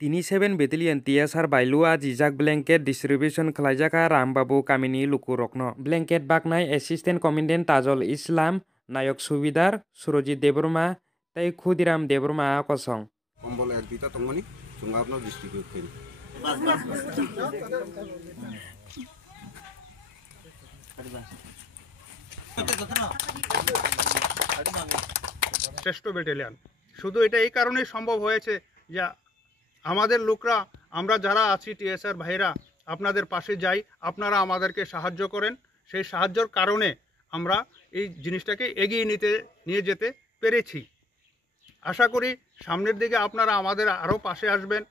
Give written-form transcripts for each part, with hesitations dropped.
37 Battalion TSR Bailua jijak blanket distribution khlaijaka Rambabu Kamini Lukurokno. Blanket baknai Assistant Commandant Tajol Islam, Nayok Subidar, Surojit Debroma, tei Khudiram Debroma kosong. Kombol Erdita Tongoni, Sungapno distribute kini. শ্রেষ্ঠ battalion শুধু এটা এই কারণেই সম্ভব হয়েছে যে আমাদের লোকরা আমরা যারা আছি টিএসআর ভাইরা আপনাদের পাশে যাই, আপনারা আমাদেরকে সাহায্য করেন। সেই সাহায্যের কারণে আমরা এই জিনিসটাকে এগিয়ে নিয়ে যেতে পেরেছি। আশা করি সামনের দিকে আপনারা আমাদের আরও পাশে আসবেন।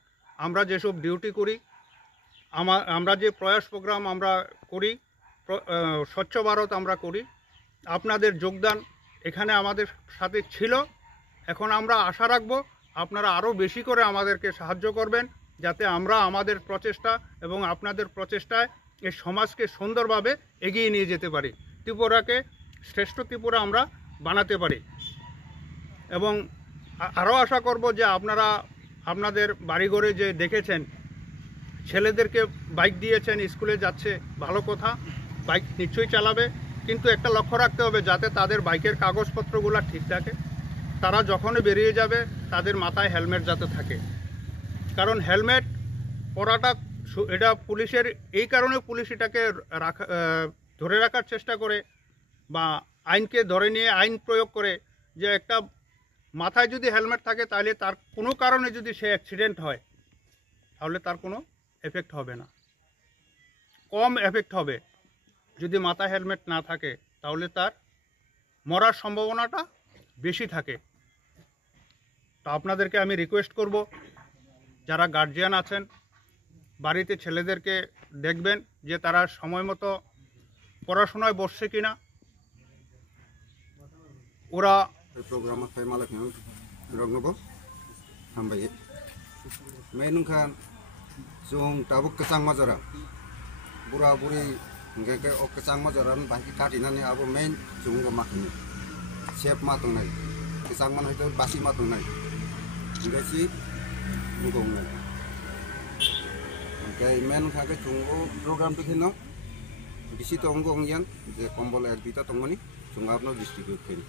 আমরা যেসব ডিউটি করি, আমরা যে প্রয়াস প্রোগ্রাম আমরা করি, স্বচ্ছ ভারত আমরা করি, আপনাদের যোগদান এখানে আমাদের সাথে ছিল। এখন আমরা আশা রাখব আপনারা আরও বেশি করে আমাদেরকে সাহায্য করবেন, যাতে আমরা আমাদের প্রচেষ্টা এবং আপনাদের প্রচেষ্টায় এই সমাজকে সুন্দরভাবে এগিয়ে নিয়ে যেতে পারি, ত্রিপুরাকে শ্রেষ্ঠ ত্রিপুরা আমরা বানাতে পারি। এবং আরও আশা করব যে আপনারা আপনাদের বাড়িঘরে যে দেখেছেন ছেলেদেরকে বাইক দিয়েছেন, স্কুলে যাচ্ছে, ভালো কথা, বাইক নিশ্চয়ই চালাবে, কিন্তু একটা লক্ষ্য রাখতে হবে যাতে তাদের বাইকের কাগজপত্রগুলো ঠিক থাকে। তারা যখনই বেরিয়ে যাবে তাদের মাথায় হেলমেট যাতে থাকে, কারণ হেলমেট পরাটা এটা পুলিশের, এই কারণে পুলিশ এটাকে ধরে রাখার চেষ্টা করে বা আইনকে ধরে নিয়ে আইন প্রয়োগ করে যে একটা মাথায় যদি হেলমেট থাকে তাহলে তার কোনো কারণে যদি সে অ্যাক্সিডেন্ট হয় তাহলে তার কোনো এফেক্ট হবে না, কম এফেক্ট হবে। যদি মাথায় হেলমেট না থাকে তাহলে তার মরার সম্ভাবনাটা বেশি থাকে। তো আপনাদেরকে আমি রিকোয়েস্ট করব, যারা গার্জিয়ান আছেন বাড়িতে ছেলেদেরকে দেখবেন যে তারা সময় মতো পড়াশোনায় বসছে কিনা। ওরা Program apa yang malah yang dorong nopo, sampai menungkan jong tabuk kesang mazara, bura buri enggak kesang mazaran bagi kadinan ni abu main jong ke makan, siap matung nai, kesang mana itu basi matung nai, enggak sih nungkong nai. Oke, menungkan ke jong program tu kena, di situ nungkong yang je kombol Erdita tongoni, jong apno distribute kini.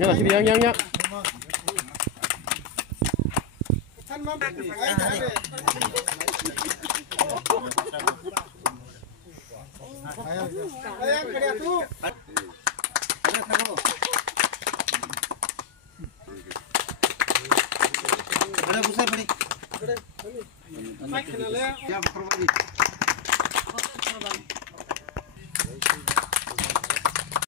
Ya, sini yang. Ada besar beri. Ya,